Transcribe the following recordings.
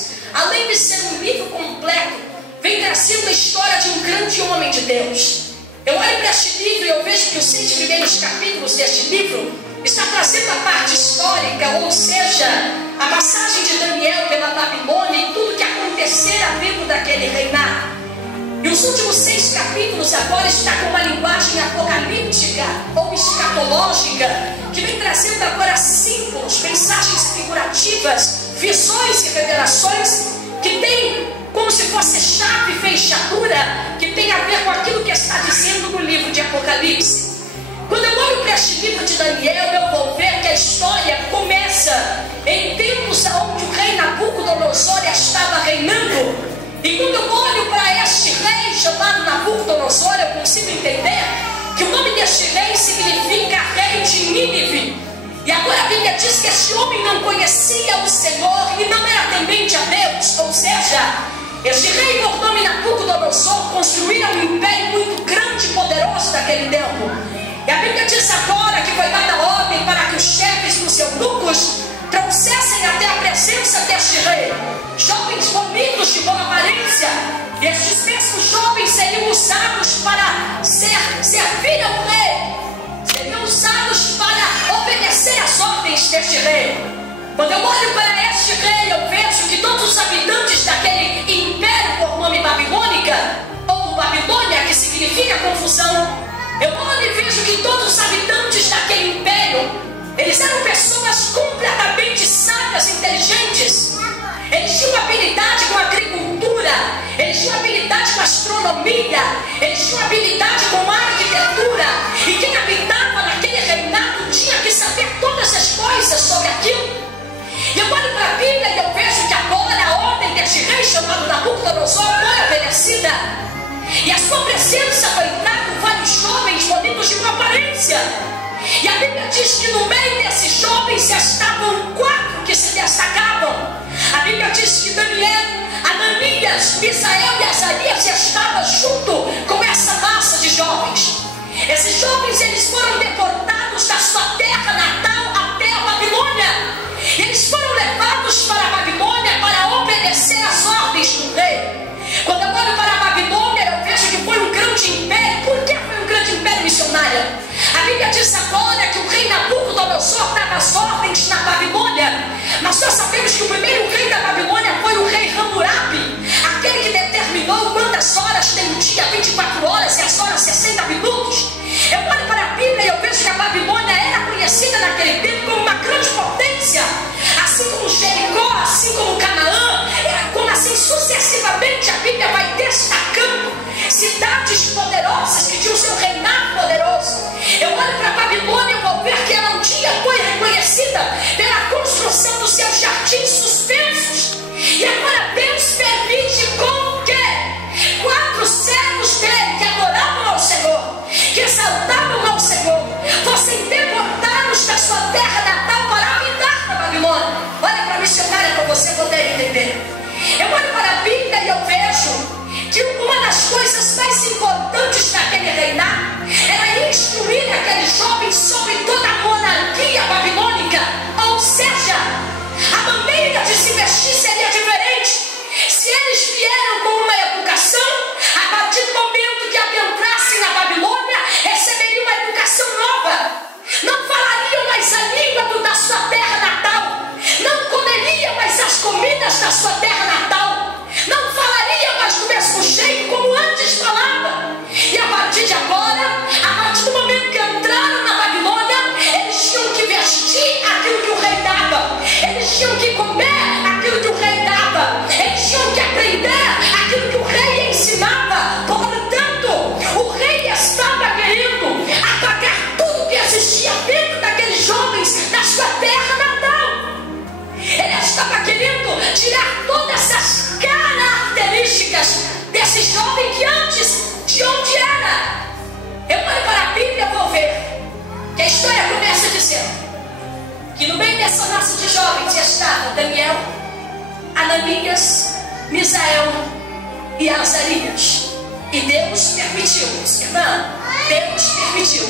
Apocalipse, além de ser um livro completo, vem trazendo a história de um grande homem de Deus. Eu olho para este livro e eu vejo que os 6 primeiros capítulos deste livro está trazendo a parte histórica, ou seja, a passagem de Daniel pela Babilônia e tudo que acontecera dentro daquele reinado. E os últimos 6 capítulos agora está com uma linguagem apocalíptica ou escatológica, que vem trazendo agora símbolos, mensagens figurativas, visões e revelações, que tem como se fosse chave e fechadura, que tem a ver com aquilo que está dizendo no livro de Apocalipse. Quando eu olho para este livro de Daniel, eu vou ver que a história começa em tempos onde o rei Nabucodonosor estava reinando. E quando eu olho para este rei chamado Nabucodonosor, eu consigo entender que o nome deste rei significa rei de Nínive. E agora a Bíblia diz que este homem não conhecia o Senhor e não era temente a Deus. Ou seja, este rei por nome Nabucodonosor construía um império muito grande e poderoso daquele tempo. E a Bíblia diz agora que foi dada ordem para que os chefes dos eunucos trouxessem até a presença deste rei jovens bonitos de boa aparência. E estes mesmos jovens seriam usados para servir ao rei, seriam usados para obedecer às ordens deste rei. Quando eu olho para este rei, eu vejo que todos os habitantes daquele império por nome babilônica, ou Babilônia, que significa confusão, eu olho e vejo que todos os habitantes daquele império, eles eram pessoas completamente sábias e inteligentes. Eles tinham habilidade com a agricultura, eles tinham habilidade com a astronomia, eles tinham habilidade com a arquitetura. E quem habitava naquele reinado tinha que saber todas as coisas sobre aquilo. E eu olho para a Bíblia e eu vejo que agora a ordem deste rei chamado Nabucodonosor foi obedecida. E a sua presença foi dada com vários jovens bonitos de boa aparência. E a Bíblia diz que no meio desses jovens estavam 4 que se destacavam. A Bíblia diz que Daniel, Ananias, Misael e Azarias estavam junto com essa massa de jovens. Esses jovens, eles foram deportados da sua terra natal até a Babilônia. Eles foram levados para a Babilônia para obedecer às ordens do rei. Quando eu olho para a Babilônia, eu vejo que foi um grande império. Por que foi um grande império missionário? A Bíblia diz agora que o rei Nabucodonosor dava as ordens na Babilônia. Mas nós sabemos que o primeiro rei da Babilônia foi o rei Hammurabi, aquele que determinou quantas horas tem um dia, 24 horas e as horas 60 minutos. Eu olho para a Bíblia e eu vejo que a Babilônia era conhecida naquele tempo como uma grande potência. Assim como Jericó, assim como Canaã, como assim sucessivamente a Bíblia vai destacando cidades poderosas que tinham seu reinado poderoso. Eu olho para a Babilônia e eu vou ver que ela um dia foi reconhecida pela construção dos seus jardins suspensos. E agora Deus permite com que 4 servos dele que adoravam ao Senhor, que exaltavam ao Senhor, fossem deportados da sua terra natal para habitar na Babilônia. Olha para a missionária para você poder entender. Eu olho para a Bíblia e eu vejo que uma das coisas mais importantes daquele reinado era instruir aqueles jovens sobre toda a monarquia babilônica. Ou seja, a maneira de se vestir seria diferente. Se eles vieram com uma educação, a partir do momento que adentrassem na Babilônia, receberiam uma educação nova. Não falariam mais a língua da sua terra natal, não comeriam mais as comidas da sua terra natal, não falaria mais do mesmo jeito como antes falava. E a partir de agora, a partir do momento que entraram na Babilônia, eles tinham que vestir aquilo que o rei dava, eles tinham que comer aquilo que o rei dava, eles tinham que aprender aquilo que o rei ensinava. Portanto, o rei estava querendo apagar tudo que existia dentro daqueles jovens na sua terra natal. Ele estava querendo tirar todas as características desse jovem que antes, de onde era. Eu olho para a Bíblia e vou ver que a história começa dizendo que no meio dessa massa de jovens estava Daniel, Ananias, Misael e Azarias. E Deus permitiu, irmã, Deus permitiu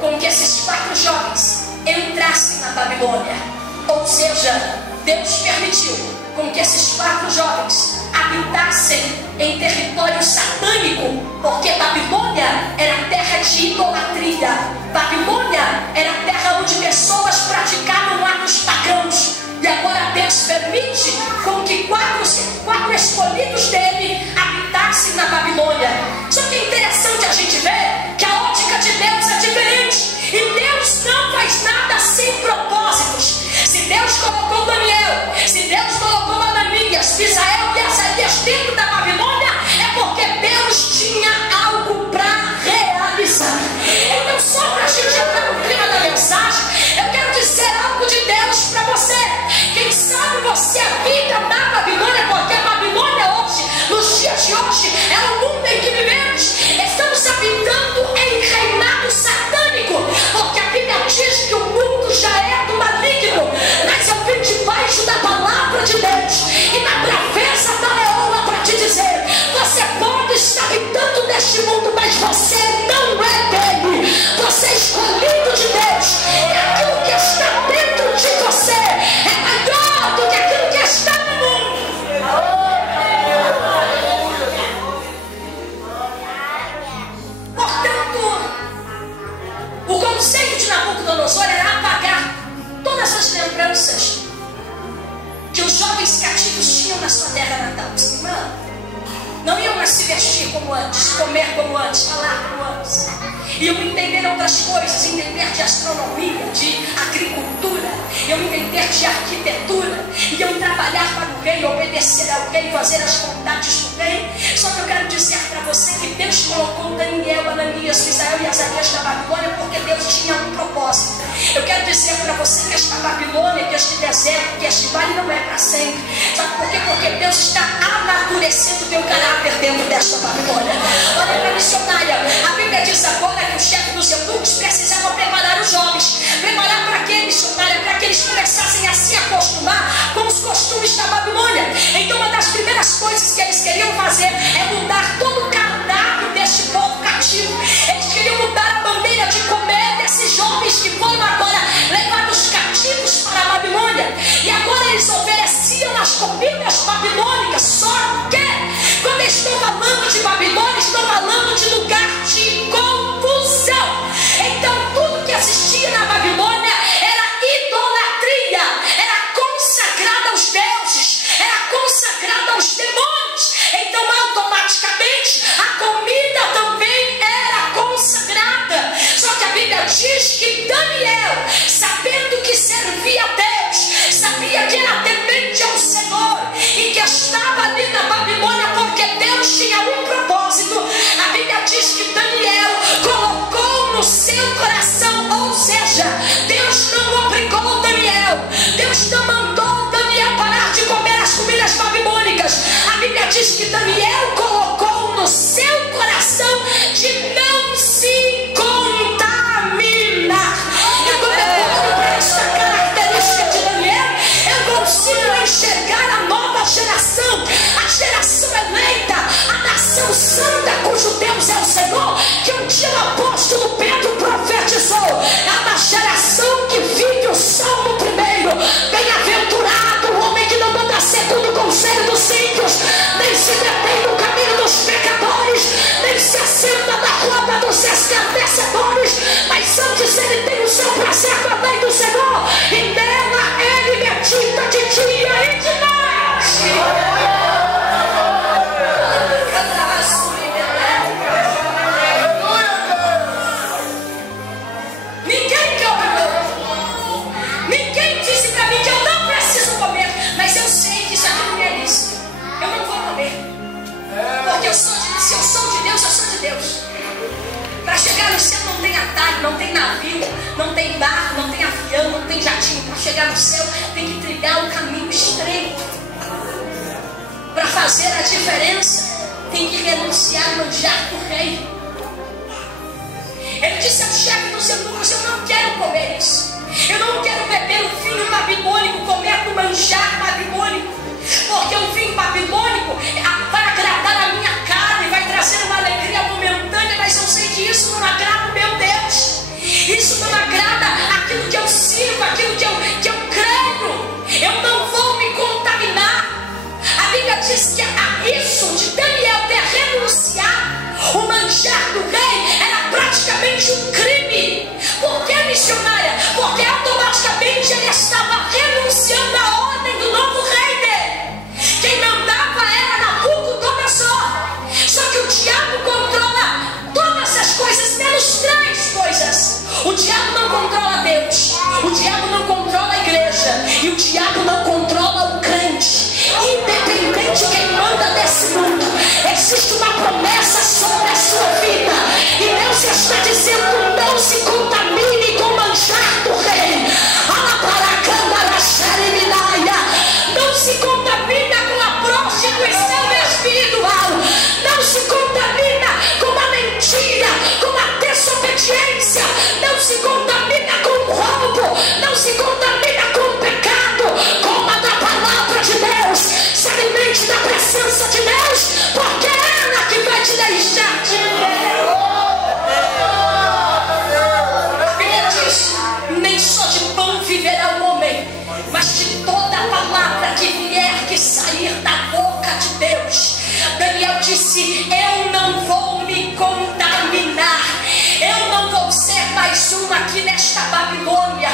com que esses 4 jovens entrassem na Babilônia. Ou seja, Deus permitiu com que esses 4 em território satânico, porque Babilônia era terra de idolatria. Babilônia era terra onde pessoas praticavam atos pagãos. E agora Deus permite com que quatro escolhidos dele habitassem na Babilônia. Só que é interessante a gente ver que a ótica de Deus é diferente. E Deus não faz nada sem propósitos. Se Deus colocou Daniel, se Deus colocou Ananias, Misael e Azarias dentro da Babilônia, é porque Deus tinha algo para realizar. Então, só para a gente entrar no clima da mensagem, eu quero dizer algo de Deus para você. Quem sabe você habita na Babilônia, porque a Babilônia hoje, nos dias de hoje, é o mundo em que vivemos. Estamos habitando em reinado satânico, porque a Bíblia diz que o mundo já é do maligno, mas eu vim debaixo da palavra de Deus e na braveza da leoa para te dizer: você pode estar habitando neste mundo, mas você não é dele. Você é escolhido de Deus, e aquilo que está dentro de você é maior do que aquilo que está no mundo. Portanto, o conceito de Nabucodonosor era apagar todas as lembranças que os jovens cativos tinham na sua terra natal. Irmã, não iam mais se vestir como antes, comer como antes, falar como antes. Iam entender outras coisas, entender de astronomia, de agricultura, iam entender de arquitetura, iam trabalhar para o rei, obedecer ao rei, fazer as vontades do rei. Só que eu quero dizer para você que Deus colocou Daniel, Ananias, Misael e Azarias na Babilônia porque Deus tinha um propósito. Eu quero dizer para você que esta Babilônia, que este deserto, que este vale não é para sempre. Sabe por quê? Porque Deus está amadurecendo o teu caráter dentro desta Babilônia. Olha para a missionária, a Bíblia diz agora que o chefe dos eunucos precisava preparar os jovens. Preparar para quê, missionária? Para que eles começassem a se acostumar com os costumes da Babilônia. Então uma das primeiras coisas que eles queriam fazer é mudar todo o cardápio deste povo cativo. Eles queriam mudar a bandeira de comer desses jovens que foram agora levados cativos para a Babilônia. E agora eles ofereciam as comidas babilônicas. Só que quando eu estou falando de Babilônia, estou falando de lugar de confusão. Então tudo que existia na Babilônia era idolatria, era consagrada aos deuses, era consagrada aos demônios. Então automaticamente a comida também era consagrada. Só que a Bíblia diz que Daniel, sabendo que servia a Deus, sabia que era temente ao Senhor e que estava ali na Babilônia porque Deus tinha um propósito. A Bíblia diz que Daniel colocou no seu coração, ou seja, Deus não obrigou Daniel, Deus não mandou Daniel parar de comer as comidas babilônicas. A Bíblia diz que Daniel colocou no seu coração de não se contaminar. E quando eu olho para esta característica de Daniel, eu consigo enxergar a nova geração, a geração eleita, a nação santa cujo Deus é o Senhor, que um dia o apóstolo Pedro profetizou. É uma geração que vive o Salmo 1. Bem-aventurado o homem que não anda segundo o conselho dos ímpios, nem se detém no caminho dos pecadores, nem se assenta na roda dos escarnecedores, mas antes ele tem o seu prazer na lei do Senhor, e nela ele medita de dia e de noite. Ninguém que obrigou, ninguém disse para mim que eu não preciso comer, mas eu sei que isso aqui não é lícito. Eu não vou comer, porque se eu sou de Deus, eu sou de Deus. Para chegar no céu não tem atalho, não tem navio, não tem barco, não tem avião, não tem jatinho. Para chegar no céu tem que trilhar um caminho estreito. Para fazer a diferença tem que renunciar ao manjar do rei. Ele disse ao chefe dos eunucos: eu não quero comer isso, eu não quero beber o vinho babilônico, comer do manjar babilônico, porque o vinho babilônico vai agradar a minha carne, vai trazer uma alegria momentânea, mas eu sei que isso não agrada o meu Deus, isso não agrada aquilo que eu sirvo, aquilo que eu creio. Eu não vou me contaminar. A Bíblia diz que isso de Daniel manjar do rei era praticamente um crime. Por que, missionária? Porque automaticamente ele estava renunciando à ordem do novo rei dele. Quem mandava era Nabucodonosor. Só que o diabo controla todas as coisas, menos 3 coisas. O diabo não controla Deus, o diabo não controla a igreja, e o diabo não controla o crente. Independente quem manda desse mundo, existe uma promessa sobre a sua vida, e Deus está dizendo: não se contamine com o manjar do rei. Não se contamina com a prostituição espiritual, não se contamina com a mentira, com a desobediência, não se contamina com o roubo, não se contamina com o pecado. Coma da palavra de Deus, se alimente da presença de Deus, porque é ela que vai te deixar de viver. A Bíblia diz: nem só de pão viverá o homem, mas de toda a palavra que vier, que sair da boca de Deus. Daniel disse: eu não vou me contaminar, eu não vou ser mais um aqui nesta Babilônia.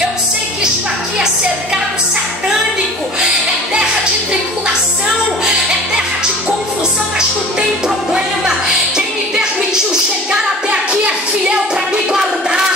Eu sei que isto aqui é cercado satânico, é terra de tribulação, é terra de confusão, mas não tem problema. Quem me permitiu chegar até aqui é fiel para me guardar.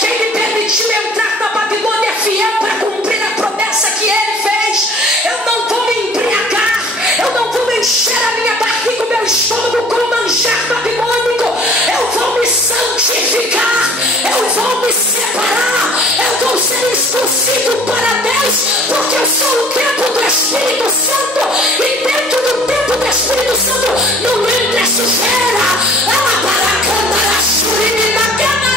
Quem me permitiu entrar na Babilônia é fiel para cumprir a promessa que ele fez. Eu não vou me embriagar, eu não vou encher a minha barriga, o meu estômago com manjar babilônico. Eu vou me santificar, eu vou me separar, eu vou ser exclusivo para Deus, porque eu sou o templo do Espírito Santo, e dentro do templo do Espírito Santo não entra sujeira. Ela para cantar a surina na camarada.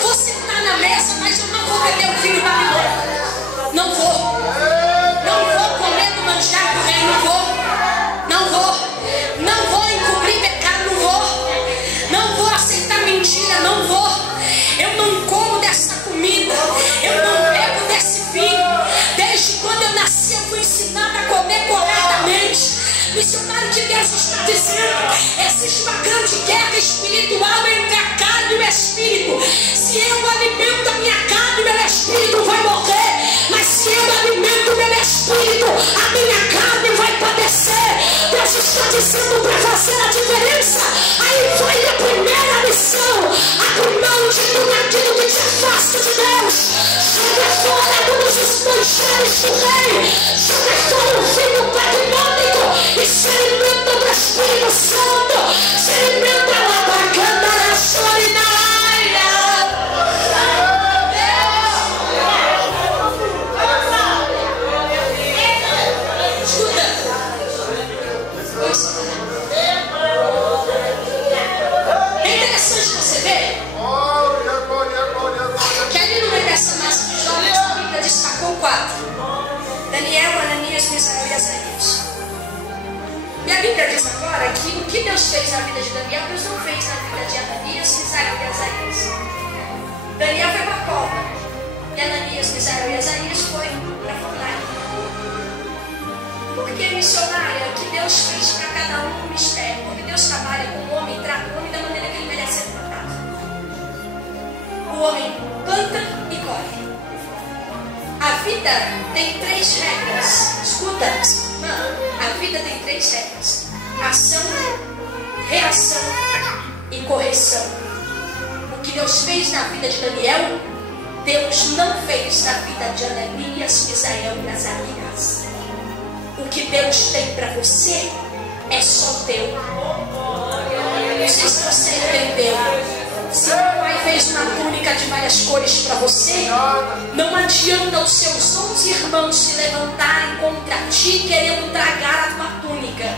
Você está na mesa, mas eu não vou beber o vinho babilônico. Não vou. Não vou comer do manjar do rei. Não vou. Não vou. Não vou encobrir pecado. Não vou. Não vou aceitar mentira. Não vou. Eu não como dessa comida. Eu não bebo desse vinho. Desde quando eu nasci, eu fui ensinada a comer corretamente. Missionário de Deus está dizendo: existe uma grande guerra espiritual entre a carne e o espírito. Se eu alimento a minha carne, meu espírito vai morrer. Mas se eu alimento meu espírito, a minha carne vai padecer. Deus está dizendo para fazer a diferença. Aí foi a primeira lição: abra mão de tudo aquilo que te afasta de Deus. Joga fora todos os manjares do rei. Joga fora o vinho babilônico e se alimenta do Espírito Santo. Se alimenta lá para cantar a solidária. Escuta. É interessante você ver que ali no meio dessa massa de jovens, a Bíblia destacou 4: Daniel, Ananias, Misael e Azarias. E a Bíblia diz agora que o que Deus fez na vida de Daniel, Deus não fez na vida de Ananias, Misael e Azarias. Daniel foi para a cova, e Ananias, Misael e Azarias foi para a fornalha. Porque, missionária, o que Deus fez para cada um mistério. Porque Deus trabalha com o homem, trata o homem da maneira que ele merece ser tratado. O homem planta e colhe. A vida tem 3 regras. Escuta, a vida tem 3 regras: ação, reação e correção. O que Deus fez na vida de Daniel, Deus não fez na vida de Ananias, Misael e Azarias. O que Deus tem para você é só teu. Não sei se você entendeu. Se o pai fez uma túnica de várias cores para você, não adianta os seus 11 irmãos se levantarem contra ti querendo tragar a tua túnica.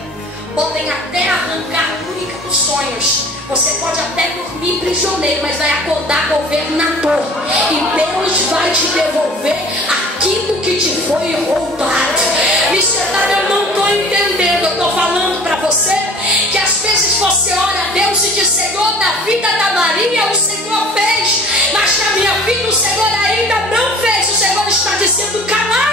Podem até arrancar a túnica dos sonhos. Você pode até dormir prisioneiro, mas vai acordar governador. E Deus vai te devolver aquilo que te foi roubado. Missionário, eu não estou entendendo. Eu estou falando para você que às vezes você ora a Deus e diz: Senhor, na vida da Maria o Senhor fez, mas na minha vida o Senhor ainda não fez. O Senhor está dizendo: calma.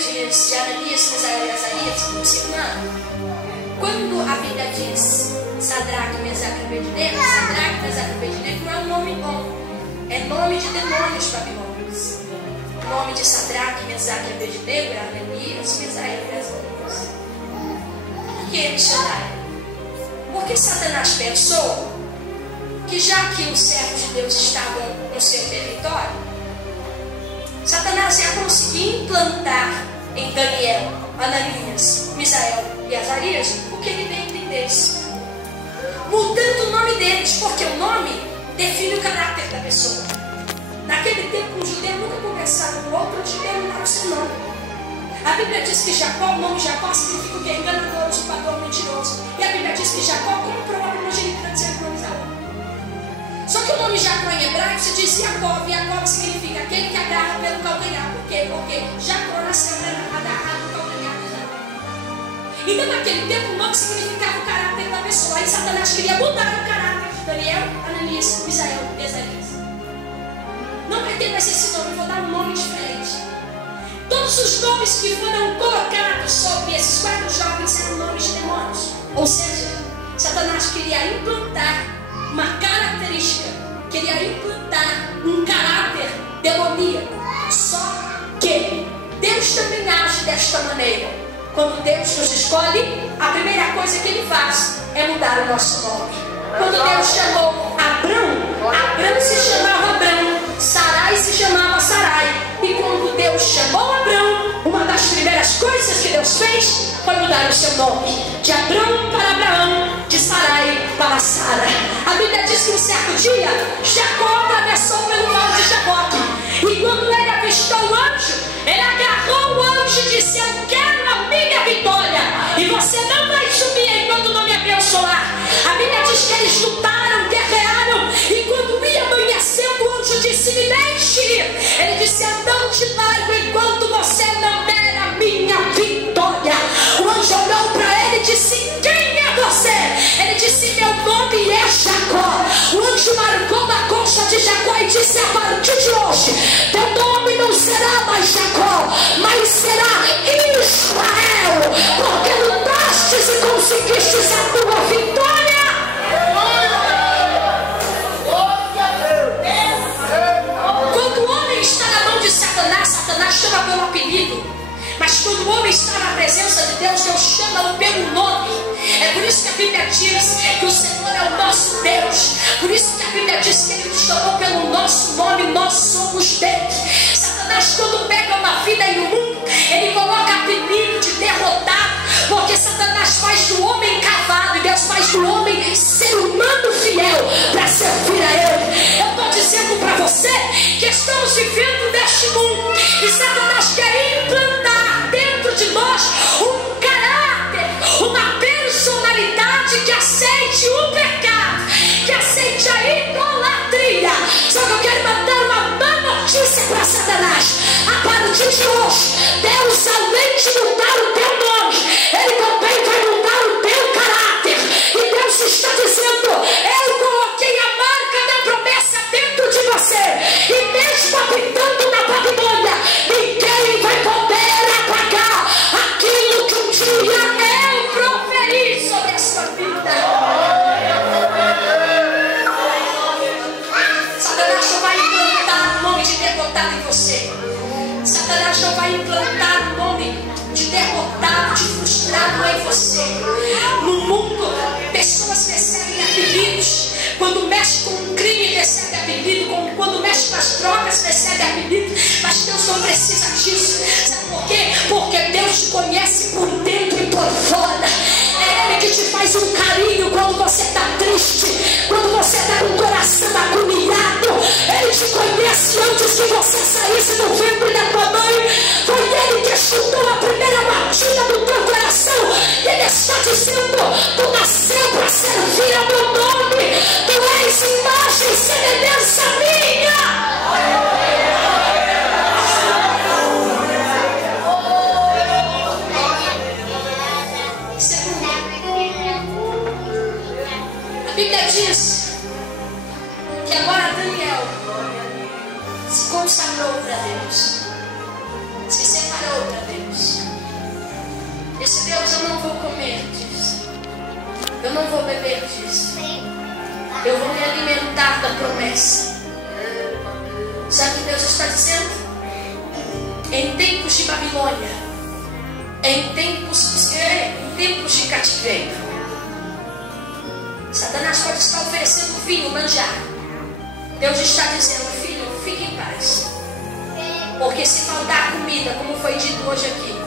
de Ananias, Misael e Azarias, observando, quando a Bíblia diz Sadraque, Mesaque e Abednego, Sadraque, Mesaque e Abednego não é um nome bom, é nome de demônios babilônicos. O nome de Sadraque, Mesaque e Abednego é Ananias, Misael e Azarias. Por que missionário? Porque Satanás pensou que já que os servos de Deus estavam no seu território, Satanás ia conseguir implantar em Daniel, Ananias, Misael e Azarias o que ele bem entendesse, mudando o nome deles, porque o nome define o caráter da pessoa. Naquele tempo, um judeu nunca conversava com o outro antes de terminar o seu nome. A Bíblia diz que Jacó, o nome Jacó significa o quê? Enganador, usurpador, mentiroso. E a Bíblia diz que Jacó comprou a primogenitura de seu irmão Isaú. Só que o nome Jacó em hebraico se diz Jacob, e Jacob significa aquele que agarra pelo calcanhar. Por quê? Porque Jacó nasceu agarrado no calcanhar de Isaú. Então naquele tempo o nome significava o caráter da pessoa. Aí Satanás queria mudar o caráter de Daniel, Ananias, Misael e Azarias. Não pretendo mais esse nome, vou dar um nome diferente. Todos os nomes que foram colocados sobre esses 4 jovens eram nomes de demônios. Ou seja, Satanás queria implantar uma característica, queria implantar um caráter demoníaco. Só que Deus também age desta maneira. Quando Deus nos escolhe, a primeira coisa que Ele faz é mudar o nosso nome. Quando Deus chamou Abrão se chamava Abrão, Sarai se chamava Sarai. E quando Deus chamou Abrão, uma das primeiras coisas que Deus fez foi mudar o seu nome, de Abrão para Abraão, de Sarai para Sara. A Bíblia diz que um certo dia Jacó atravessou pelo vale de Jaboque, e quando ele avistou o anjo, ele agarrou o anjo e disse: eu quero a minha vitória, e você não vai subir enquanto não me abençoar. A Bíblia diz que eles lutaram, guerrearam, e quando ia amanhecendo, o anjo disse: me deixe ir. Ele disse: eu não te largo enquanto você não der a minha vitória. O anjo olhou para ele e disse: quem é você? Ele disse: meu nome é Jacó. O anjo marcou na coxa de Jacó e disse: a partir de hoje, teu nome não será mais Jacó, mas será Israel, porque lutastes e conseguistes a tua vitória. Quando o homem está na mão de Satanás, Satanás chama pelo apelido. Mas quando o homem está na presença de Deus, Deus chama-o pelo nome. É por isso que a Bíblia diz que o Senhor é o nosso Deus. Por isso que a Bíblia diz que Ele nos chamou pelo nosso nome, nós somos Deus. Satanás, quando pega uma vida e no mundo, ele coloca apelido de derrotado, porque Satanás faz do homem cavalo e Deus faz do homem ser humano fiel para servir a Ele. Eu estou dizendo para você que estamos vivendo neste mundo e Satanás quer implantar dentro de nós um caráter, uma personalidade que aceite o pecado, que aceite a idolatria. Só que eu quero mandar uma má notícia para Satanás. A partir de hoje, Deus, além de mudar o teu nome, Ele também vai mudar o teu caráter. E Deus está dizendo: eu coloquei a marca da promessa dentro de você, e mesmo habitando na Babilônia, ninguém vai poder apagar aquilo que um dia eu proferi sobre a sua vida. Satanás não vai implantar o nome de derrotado em você. Satanás não vai implantar o nome de derrotado, de frustrado em você. No mundo, pessoas recebem apelidos. Quando mexe com o crime, recebe apelido. Quando mexe com as drogas, recebe apelido. Mas Deus não precisa disso. Sabe por quê? Porque Deus te conhece por dentro e por fora. É Ele que te faz um carinho quando você está triste, quando você está com o coração agoniado. Ele te conhece antes que você saísse do ventre da tua mãe. Foi Ele que chutou a primeira batida do teu coração. E Ele está dizendo: tu nasceu para servir ao meu nome. Tu és imagem e semelhança minha. A Bíblia diz que agora Daniel se consagrou para Deus, se separou para Deus. disse: Deus, eu não vou comer disso, eu não vou beber disso, eu vou me alimentar da promessa. Sabe o que Deus está dizendo? Em tempos de Babilônia, em tempos de cativeiro, Satanás pode estar oferecendo vinho, manjar. Deus está dizendo: filho, fique em paz, porque se faltar comida, como foi dito hoje aqui,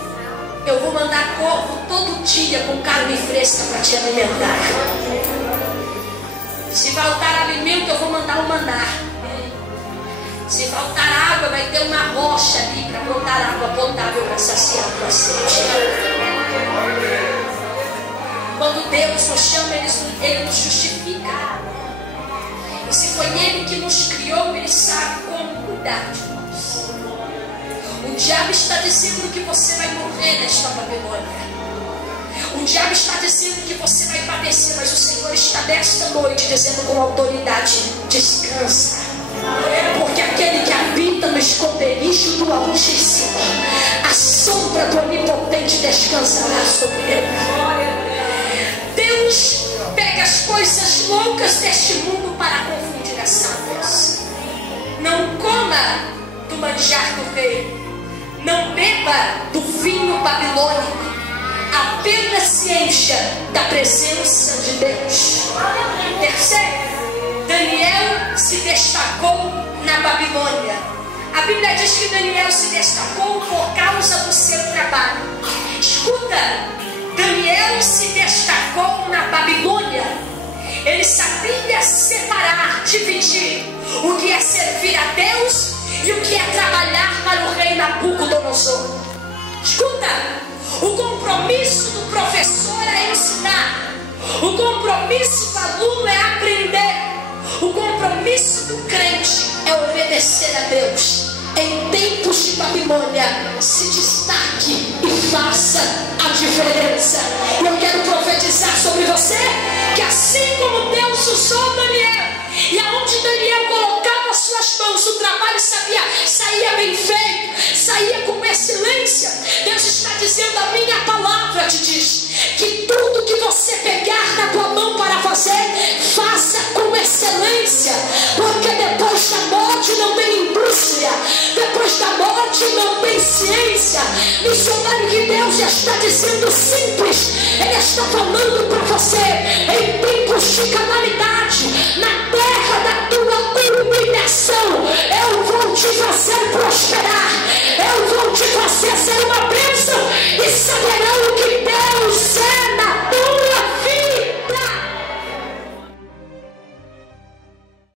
eu vou mandar corvo todo dia com carne fresca para te alimentar. Se faltar alimento, eu vou mandar um maná. Se faltar água, vai ter uma rocha ali para brotar água potável para saciar a tua sede. Quando Deus nos chama, Ele nos justifica. E se foi Ele que nos criou, Ele sabe como cuidar de nós. O diabo está dizendo que você vai morrer nesta Babilônia. O diabo está dizendo que você vai padecer, mas o Senhor está desta noite dizendo com autoridade: descansa. Porque aquele que habita no esconderijo do Altíssimo, a sombra do Onipotente descansará sobre ele. Deus pega as coisas loucas deste mundo para confundir as sábias. Não coma do manjar do rei, não beba do vinho babilônico, apenas se encha da presença de Deus. Terceiro, Daniel se destacou na Babilônia. A Bíblia diz que Daniel se destacou por causa do seu trabalho. Escuta, Daniel se destacou na Babilônia. Ele sabia separar, dividir o que é servir a Deus e o que é trabalhar para o rei Nabucodonosor. Escuta, o compromisso do professor é ensinar, o compromisso do aluno é aprender. O compromisso do crente é obedecer a Deus. Em tempos de Babilônia, se destaque e faça a diferença. Eu quero profetizar sobre você que assim como Deus usou Daniel, e aonde Daniel colocava suas mãos, o trabalho saía bem feito, saía com excelência. Deus está dizendo: a minha palavra te diz que tudo que você pegar na tua mão para fazer, faça com excelência, porque depois da morte não tem indústria, depois da morte não tem ciência. Missionário, que Deus já está dizendo simples, Ele está falando para você em tempos de calamidade, na